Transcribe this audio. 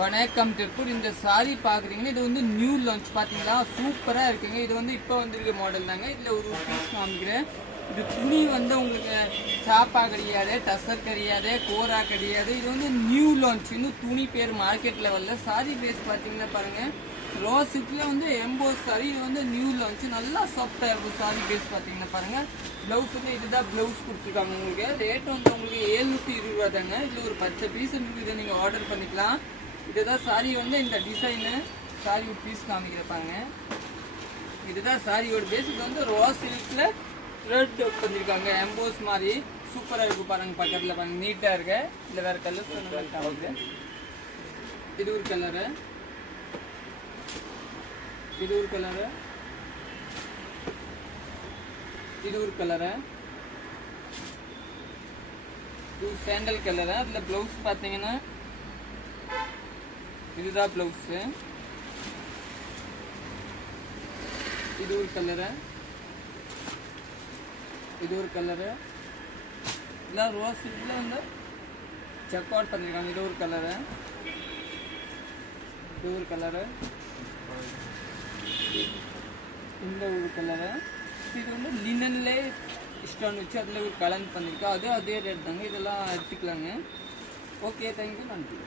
வணக்கம் திருப்பூர். இந்த சாரி பாக்குறீங்கன்னா இது வந்து நியூ லான்ச் பாத்தீங்களா, சூப்பரா இருக்குங்க. இது வந்து இப்போ வந்திருக்க மாடல் தாங்க. இதுல ஒரு பீஸ் காமிக்கிறேன். இது துணி வந்து உங்களுக்கு சாப்பா கிடையாது, டசர் கிடையாது, கோரா கிடையாது. இது வந்து நியூ லான்ச். இன்னும் துணி பேர் மார்க்கெட்ல வரல. சாரி பேஸ் பாத்தீங்கன்னா பாருங்க, ரோஸுக்குல வந்து எம்போஸ் சாரி. இது வந்து நியூ லான்ச், நல்லா சாஃப்டா இருக்கும். சாரி பேஸ் பாத்தீங்கன்னா பாருங்க. பிளவுஸ் வந்து இதுதான் பிளவுஸ் கொடுத்துருக்காங்க உங்களுக்கு. ரேட் வந்து உங்களுக்கு 720 தாங்க. இதுல ஒரு 10 பீஸ் இருக்குது, நீங்க ஆர்டர் பண்ணிக்கலாம். இதுதான் சாரி வந்து இந்த டிசைனு. சாரி ஒரு பீஸ் காமிக்கிறப்பாங்க. இதுதான் சாரியோட பேஸ். இது வந்து ரோஸ் சில்க்ல ரெட் பண்ணிருக்காங்க, எம்போஸ் மாதிரி சூப்பரா இருக்கு பாருங்க. பக்கத்துல பாருங்க, நீட்டா இருக்கு. இல்ல வேற கலர்ஸ் காமிக்கு. இது ஒரு கலரு, இது ஒரு கலரு, இது ஒரு கலரு, இது சாண்டல் கலரு. அதுல பிளவுஸ் பாத்தீங்கன்னா இதுதான் பிளவுஸ். இது ஒரு கலரு, இது ஒரு கலரு. இதெல்லாம் ரோஸ் சில்க்ல வந்து செக் அவுட் பண்ணிருக்காங்க. இது ஒரு கலரு, இது ஒரு கலரு, இந்த ஒரு கலரு. இது வந்து லினன்ல ஸ்டோன் வச்சு அதுல ஒரு கலர் பண்ணிருக்கா. அது அதே ரேட் தாங்க. இதெல்லாம் எடுத்துக்கலாங்க. ஓகே, தேங்க்யூ, நன்றி.